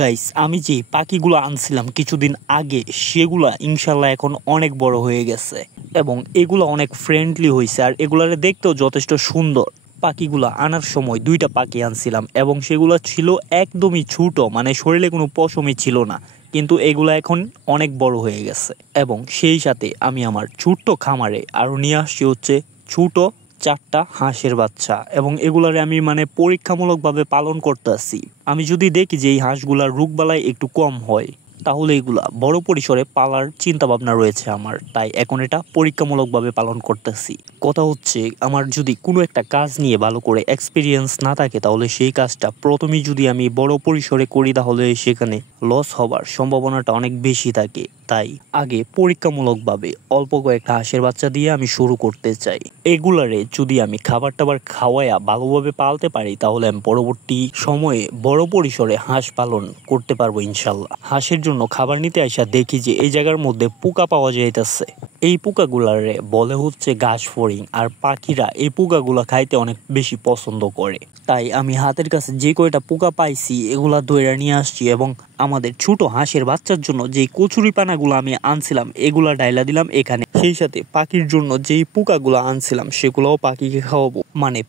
Guys, আমি যে পাখিগুলো আনছিলাম কিছুদিন আগে সেগুলা ইনশাল্লাহ এখন অনেক বড় হয়ে গেছে এবং এগুলো অনেক ফ্রেন্ডলি হয়েছে আর এগুলারে দেখতেও যথেষ্ট সুন্দর। পাখিগুলা আনার সময় দুইটা পাখি আনছিলাম এবং সেগুলো ছিল একদমই ছোট, মানে শরীরে কোনো পশমই ছিল না, কিন্তু এগুলা এখন অনেক বড় হয়ে গেছে। এবং সেই সাথে আমি আমার ছোট্ট খামারে আরো নিয়ে আসছি হচ্ছে ছোট 4টা হাঁসের বাচ্চা এবং এগুলারে আমি পরীক্ষামূলকভাবে পালন করতেছি। আমি যদি দেখি যে এই হাঁসগুলার রোগবালাই একটু কম হয় তাহলে এগুলা বড় পরিসরে পালার চিন্তা ভাবনা রয়েছে আমার, তাই এখন এটা পরীক্ষামূলকভাবে পালন করতেছি। কথা হচ্ছে, আমার যদি কোনো একটা কাজ নিয়ে ভালো করে এক্সপিরিয়েন্স না থাকে তাহলে সেই কাজটা প্রথমেই যদি আমি বড় পরিসরে করি তাহলে সেখানে লস হবার সম্ভাবনাটা অনেক বেশি থাকে। তাই আগে পরীক্ষামূলকভাবে অল্প কয়েকটা হাঁসের বাচ্চা দিয়ে আমি শুরু করতে চাই। এগুলারে যদি আমি খাবার টাবার খাওয়াইয়া ভালোভাবে পালতে পারি তাহলে আমি পরবর্তী সময়ে বড় পরিসরে হাঁস পালন করতে পারবো ইনশাল্লাহ। হাঁসের জন্য খাবার নিতে আসা দেখি যে এই জায়গার মধ্যে পোকা পাওয়া যাইতেছে। এই পোকাগুলারে বলে হচ্ছে ঘাস ফড়িং, আর পাখিরা এই পোকাগুলা খাইতে অনেক বেশি পছন্দ করে। তাই আমি হাতের কাছে যে কয়টা পোকা পাইছি এগুলা ধরে নিয়ে আসছি এবং আমাদের ছোট হাঁসের বাচ্চার জন্য যে কচুরি পানাগুলো আমি আনছিলাম এগুলা ডাইলা দিলাম এখানে। সেই সাথে পাখির জন্য যেই পোকাগুলা আনছিলাম সেগুলাও পাখিকে খাওয়াবো।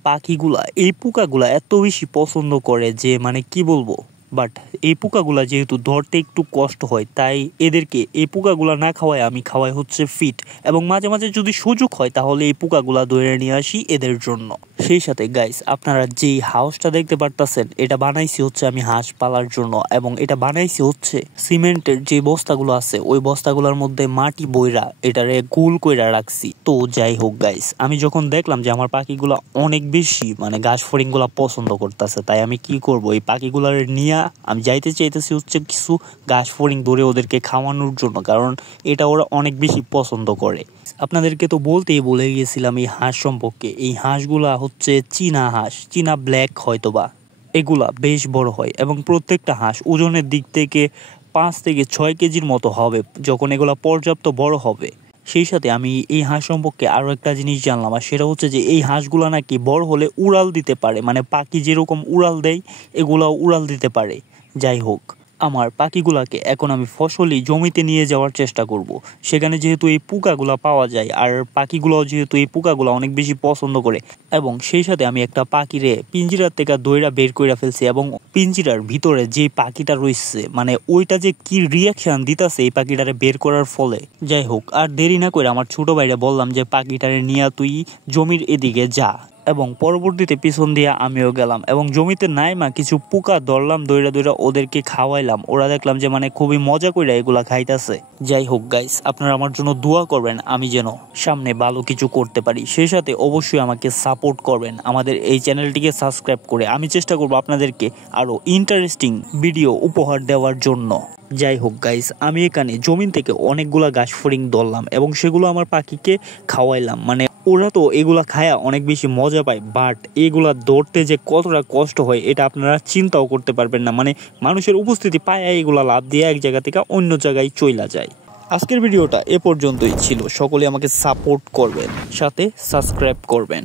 পাখিগুলা এই পোকাগুলা এত বেশি পছন্দ করে যে কি বলবো। বাট এই পোকাগুলা যেহেতু ধরতে একটু কষ্ট হয় তাই এদেরকে এই পোকাগুলা না খাওয়াই আমি খাওয়াই হচ্ছে ফিট, এবং মাঝে মাঝে যদি সুযোগ হয় তাহলে এই পোকাগুলা ধরে নিয়ে আসি এদের জন্য। সেই সাথে গাইস, আপনারা যেই হাউসটা দেখতে পারতেছেন এটা বানাইছি হচ্ছে আমি হাঁস পালার জন্য, এবং এটা বানাইছি হচ্ছে সিমেন্টের যে বস্তাগুলো আছে ওই বস্তাগুলোর মধ্যে মাটি বইরা এটারে গোল কইরা রাখছি। তো যাই হোক গাইস, আমি যখন দেখলাম যে আমার পাখিগুলা অনেক বেশি ঘাস ফড়িং গুলা পছন্দ করতেছে তাই আমি কি করব, এই পাখিগুলার নিয়ে আমি যাইতে চাইতেছি হচ্ছে কিছু ঘাস ফড়িং ধরে ওদেরকে খাওয়ানোর জন্য, কারণ এটা ওরা অনেক বেশি পছন্দ করে। আপনাদেরকে তো বলতেই ভুলে গিয়েছিলাম এই হাঁস সম্পর্কে। এই হাঁসগুলা হচ্ছে চীনা হাঁস, চীনা ব্ল্যাক হয়তোবা। এগুলা বেশ বড় হয় এবং প্রত্যেকটা হাঁস ওজনের দিক থেকে 5 থেকে 6 কেজির মতো হবে যখন এগুলা পর্যাপ্ত বড় হবে। সেই সাথে আমি এই হাঁস সম্পর্কে আরো একটা জিনিস জানলাম, আর সেটা হচ্ছে যে এই হাঁসগুলা নাকি বড় হলে উড়াল দিতে পারে, পাখি যেরকম উড়াল দেয় এগুলাও উড়াল দিতে পারে। যাই হোক, আমার পাখিগুলাকে এখন আমি ফসলি জমিতে নিয়ে যাওয়ার চেষ্টা করব। সেখানে যেহেতু এই পোকাগুলা পাওয়া যায় আর পাখিগুলো যেহেতু এই পোকাগুলা অনেক বেশি পছন্দ করে, এবং সেই সাথে আমি একটা পাখিরে পিঞ্জিরার থেকে দইরা বের করে ফেলছি এবং পিঞ্জিরার ভিতরে যে পাখিটা রয়েছে ওইটা যে কি রিয়াকশন দিতেছে এই পাখিটারে বের করার ফলে। যাই হোক, আর দেরি না করে আমার ছোট ভাইরা বললাম যে পাখিটারে নিয়ে তুই জমির এদিকে যা, এবং পরবর্তীতে পিছন দিয়ে আমিও গেলাম এবং জমিতে নাইমা কিছু পোকা ধরলাম, দইরা ওদেরকে খাওয়াইলাম। ওরা দেখলাম যে খুবই মজা করে এগুলা খাইতেছে। যাই হোক গাইস, আপনারা আমার জন্য দোয়া করবেন আমি যেন সামনে ভালো কিছু করতে পারি। সেই সাথে অবশ্যই আমাকে সাপোর্ট করবেন আমাদের এই চ্যানেলটিকে সাবস্ক্রাইব করে। আমি চেষ্টা করব আপনাদেরকে আরো ইন্টারেস্টিং ভিডিও উপহার দেওয়ার জন্য। যাই হোক গাইস, আমি এখানে জমিন থেকে অনেকগুলা ঘাস ফড়িং ধরলাম এবং সেগুলো আমার পাখিকে খাওয়াইলাম। ওরা তো এগুলা খায়া অনেক বেশি মজা পায়, বাট এগুলা ধরতে যে কতটা কষ্ট হয় এটা আপনারা চিন্তাও করতে পারবেন না। মানুষের উপস্থিতি পায় এগুলা লাভ দিয়ে এক জায়গা থেকে অন্য জায়গায় চইলা যায়। আজকের ভিডিওটা এ পর্যন্তই ছিল। সকলে আমাকে সাপোর্ট করবেন, সাথে সাবস্ক্রাইব করবেন।